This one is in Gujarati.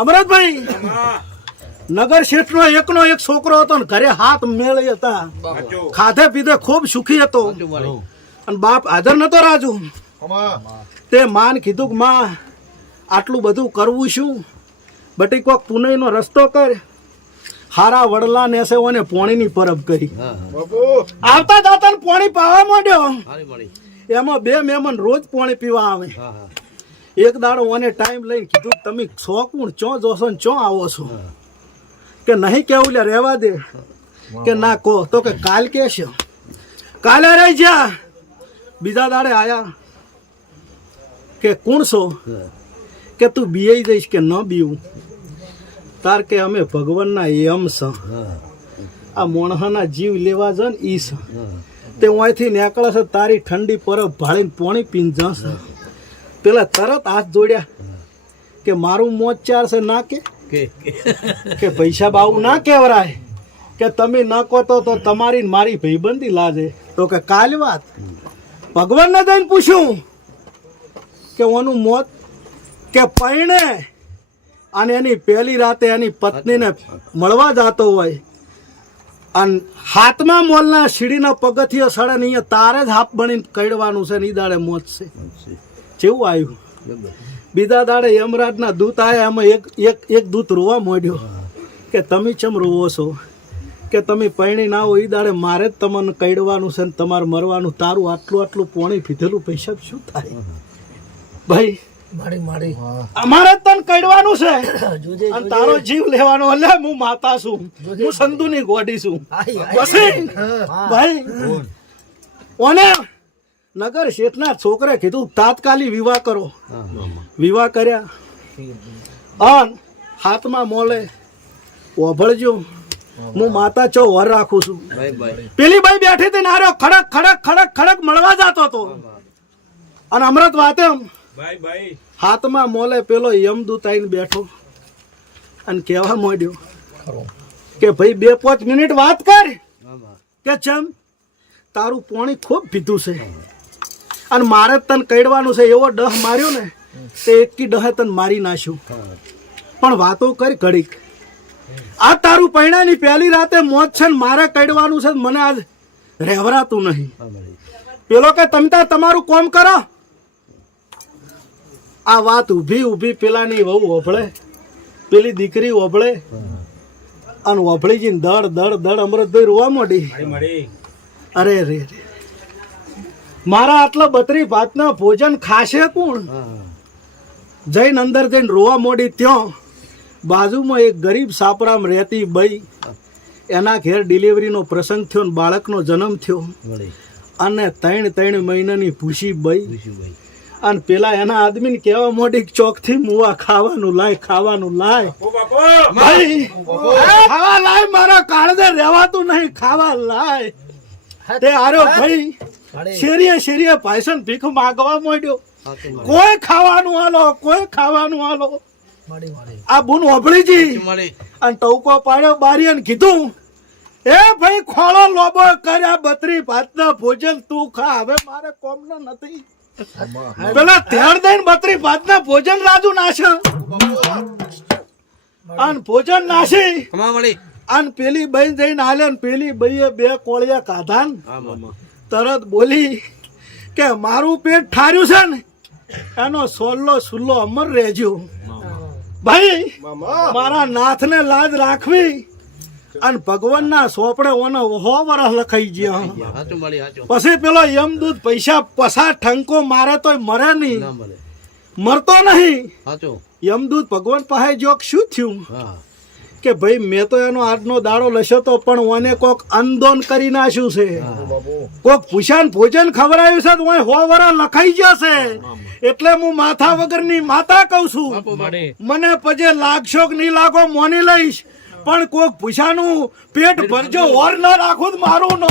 અમરતભાઈ નગર શેઠ નો એકનો એક છોકરો હતો ને ઘરે હાથ મેળે હતા, ખાધે પીધે ખૂબ સુખી હતો અને બાપ હાજર નતો રાજુ. તે માન કીધું કે માં આટલું બધું કરવું શું, બટી કોક પુનઈનો રસ્તો કર. હારા વડલા નેસે ઓને પોણીની પરબ કરી. આવતા દાતા ને પોણી પાવા માંડ્યો. એમાં 2 મહેમાન રોજ પોણી પીવા આવે. એક દાડો ઓને ટાઈમ લઈને કીધું તમે છોકુણ ચો જોશો ને ચો આવો છો, કે નહીં કેવું લે રહેવા દે, કે ના કહો તો કે કાલ કેશો. કાલે રહી જ્યા. બીજા દાડે આયા કે કોણ છો, કે તું બીઆઈ જઈશ કે ન બીવું. તાર કે અમે ભગવાનના એમ છ, આ મોણહાના જીવ લેવા જ ને ઈ છ. તે અહીંથી નીકળે છે તારી ઠંડી પરબ ભાળીને પોણી પીને જશે. પેલા તરત હાથ જોડ્યા કે મારું મોજ ચાર છે ના કે પૈસા બાવું ના કેવરાય, કે તમે ન કહો તો તમારી મારી ભાઈબંધી લાજે. તો કે કાલ વાત ભગવાનને જઈને પૂછ્યું કે ઓનું મોત કે પૈણે અને એની પહેલી રાતે એની પત્નીને મળવા જતો હોય અને હાથમાં મોલના સીડીના પગથિયો સડે ને અહીંયા તારે જ હાફ બનીને કડવાનું છે ને ઈ દાડે મોત છે. જેવું આવ્યું. બીજા દાડે યમરાજના દૂત આવ્યા. એમાં એક દૂત રોવા માંડ્યો કે તમે ચમ રોવો છો, કે તમે પૈણી ના હો ઈ દાડે મારે જ તમને કડવાનું છે ને તમારે મરવાનું. તારું આટલું પોણી પીધેલું પૈસા શું થાય ભાઈ, અમારે તને કડવાનું છે અને તારો જીવ લેવાનો. એટલે હું માતા છું, હું સંધુની ગોડી છું. પછી ભાઈ ઓને નગર શેઠના છોકરે કીધું તાત્કાલિક વિવાહ કરો. વિવાહ કર્યા અને હાથમાં મોલે ઓભળજો હું માતા ચો વર રાખું છું. પેલી બાઈ બેઠી હતી નાર્યો ખડક ખડક ખડક ખડક મળવા જતો હતો અને અમૃત વાતે હાથમાં મોલે પેલો યમદૂત આવીને બેઠો અને કહેવા માંડ્યો કે ભાઈ 2-5 મિનિટ વાત કર. કે ચમ તારું પોણી ખૂબ પીધું છે અને મારે તને કડવાનું છે. એવો ડહ માર્યો ને તે એકી ડહે તને મારી નાખ્યું. પણ વાતો કર ઘડીક. આ તારું પૈણાની પહેલી રાતે મોત છે ને મારે કડવાનું છે, મને આજ રહેવરાતું નહીં. પેલો કે તમે તાર તમારું કોમ કરો. આ વાત ઊભી પેલાની વહુ ઓભળે, પેલી દીકરી ઓભળે અને ઓભળી જઈને દડ અમૃતભાઈ રોવા માંડી. અરે રે મારા આટલા 32 ભાતના ભોજન ખાશે કોણ? જઈને અંદર જઈને રોવા માંડી. ત્યાં બાજુમાં એક ગરીબ સાપરામ રહેતી બઈ, એના ઘેર ડિલિવરીનો પ્રસંગ થયો ને બાળકનો જન્મ થયો અને 3 મહિનાની ભૂસી બઈ અને પેલા એના આદમીને કહેવા માંડી ચોકથી મુવા ખાવાનું લાય ભાઈ, ખાવા લાય, મારા કાળજે રહેવાતું નહીં, ખાવા લાય. તે આર્યો ભાઈ શેરીએ પાયસન ભીખ માગવા માંડ્યો. કોઈ ખાવાનું હાલો. આ બુન ઓભળીજી અને ટવકો પાડ્યો બારી અને કીધું એ ભાઈ ખોળો લોબો કર્યા 32 ભાતના ભોજન તું ખા, હવે મારે કોમનો નથી. પેલા ધ્યાન દઈને 32 ભાતના ભોજન રાજુ નાશે અને ભોજન નાસી અને પેલી બઈ જઈને હાલે ને પેલી બઈએ 2 કોળિયા કાઢા ને તરત બોલી કે મારું પેટ ઠાર્યું છે ને એનો સુલ્લો અમર રહેજો. ભાઈ મારા નાથને લાજ રાખવી અને ભગવાનના સોપડે ઓનો 100 વર્ષ લખાઈ ગયા. પછી પેલો યમદૂત પૈસા પસા ઠંકો મારે તોય મરે નહીં, મરતો નહીં. યમદૂત ભગવાન પાસે જોક શું થયું કે ભાઈ મેં તો એનો આજનો દાડો લસ્યો તો પણ ઓને કોક અંદોન કરી નાખ્યું છે, કોક ભૂષણ ભોજન ખવડાવ્યું છે તો 100 વર્ષ લખાઈ જશે. એટલે હું માથા વગરની માતા કહું છું. મને પજે લાગશો કે નહીં લાગો મોની લઈશ, પણ કોક ભૂષાનું પેટ ભરજો ઓર ના રાખું મારું નો